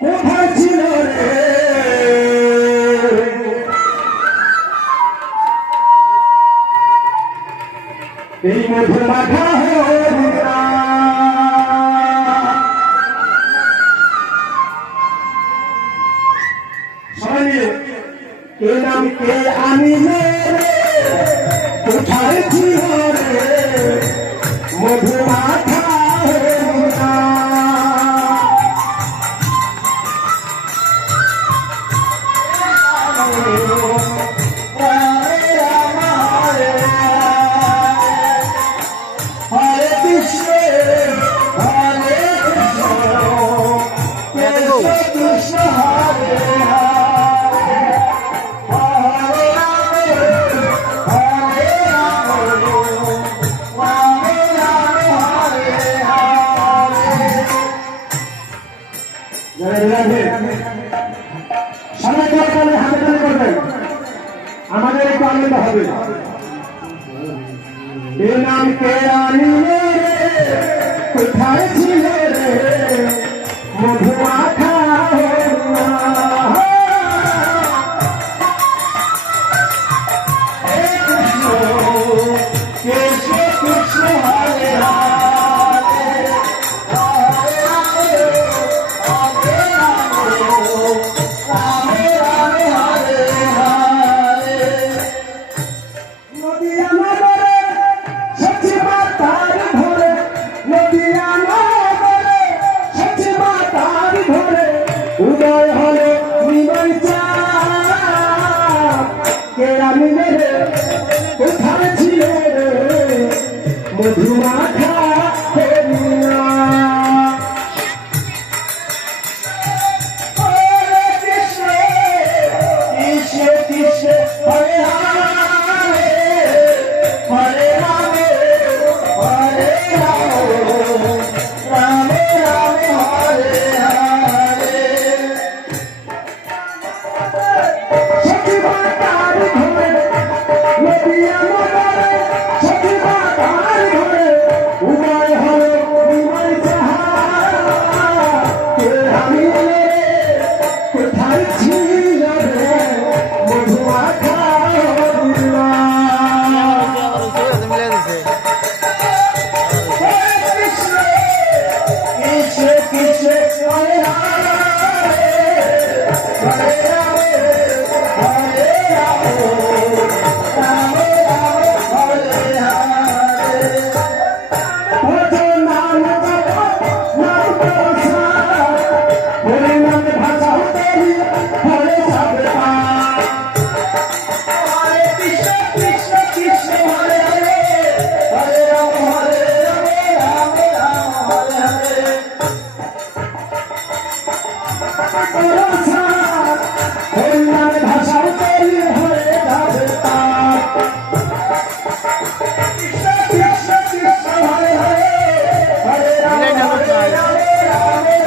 কোথায় ছিল রে এই মধুর মাখা হরিণা সবাই মিলে কে নাম কে আনিলে কোথায় ছিল রে মধুর মাখা হরিণা আমাদের একটু আনন্দ হবে এ নাম কে আনিলে কোথায় ছিল রে মধু মাখা কৃষ্ণ কৃষ্ণ হরে উদয় হলো নিমাই চাঁদ কে আনিলে রে কোথায় ছিল রে মধু মাখা হরিণা কৃষ্ণ কৃষ্ণ কৃষ্ণ হরে হরে হরে রামে হরে রাম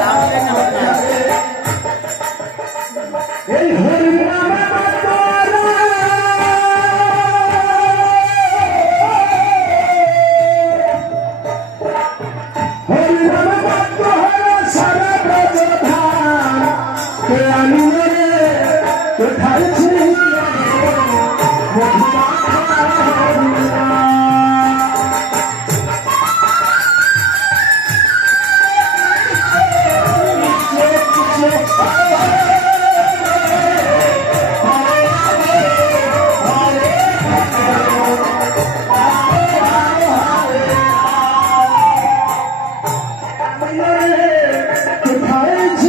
রামে রামে হরে Oh